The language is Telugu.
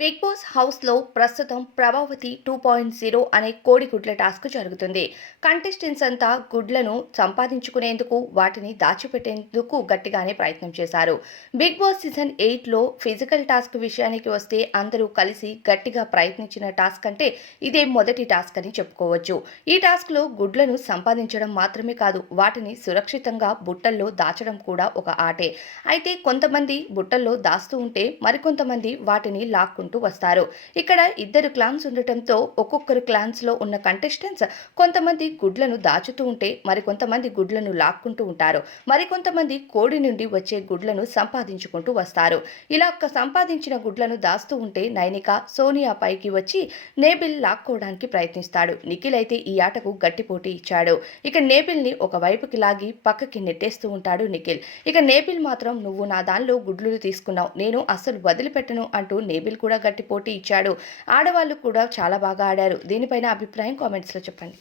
బిగ్ బాస్ హౌస్లో ప్రస్తుతం ప్రభావతి టూ పాయింట్ జీరో అనే కోడిగుడ్ల టాస్క్ జరుగుతుంది. కంటెస్టెంట్స్ అంతా గుడ్లను సంపాదించుకునేందుకు వాటిని దాచిపెట్టేందుకు గట్టిగానే ప్రయత్నం చేశారు. బిగ్ బాస్ సీజన్ ఎయిట్లో ఫిజికల్ టాస్క్ విషయానికి వస్తే అందరూ కలిసి గట్టిగా ప్రయత్నించిన టాస్క్ అంటే ఇదే మొదటి టాస్క్ అని చెప్పుకోవచ్చు. ఈ టాస్క్లో గుడ్లను సంపాదించడం మాత్రమే కాదు వాటిని సురక్షితంగా బుట్టల్లో దాచడం కూడా ఒక ఆటే. అయితే కొంతమంది బుట్టల్లో దాస్తూ ఉంటే మరికొంతమంది వాటిని లాక్కుంటారు. లాక్కుంటూ వస్తారు. ఇక్కడ ఇద్దరు క్లాన్స్ ఉండటంతో ఒక్కొక్కరు క్లాన్స్లో ఉన్న కంటెస్టెంట్స్ కొంతమంది గుడ్లను దాచుతూ ఉంటే మరికొంతమంది గుడ్లను లాక్కుంటూ ఉంటారు. మరికొంతమంది కోడి నుండి వచ్చే గుడ్లను సంపాదించుకుంటూ వస్తారు. ఇలా ఒక్క సంపాదించిన గుడ్లను దాస్తూ ఉంటే నైనిక సోనియా పైకి వచ్చి నేబిల్ లాక్కోవడానికి ప్రయత్నిస్తాడు. నిఖిల్ అయితే ఈ ఆటకు గట్టి పోటీ ఇచ్చాడు. ఇక నేబిల్ని ఒక వైపుకి లాగి పక్కకి నెట్టేస్తూ ఉంటాడు నిఖిల్. ఇక నేబిల్ మాత్రం నువ్వు నా దానిలో గుడ్లు తీసుకున్నావు. నేను అస్సలు వదిలిపెట్టను అంటూ నేబిల్ కూడా గట్టి పోటీ ఇచ్చాడు. ఆడవాళ్ళు కూడా చాలా బాగా ఆడారు. దీనిపైన అభిప్రాయం కామెంట్స్లో చెప్పండి.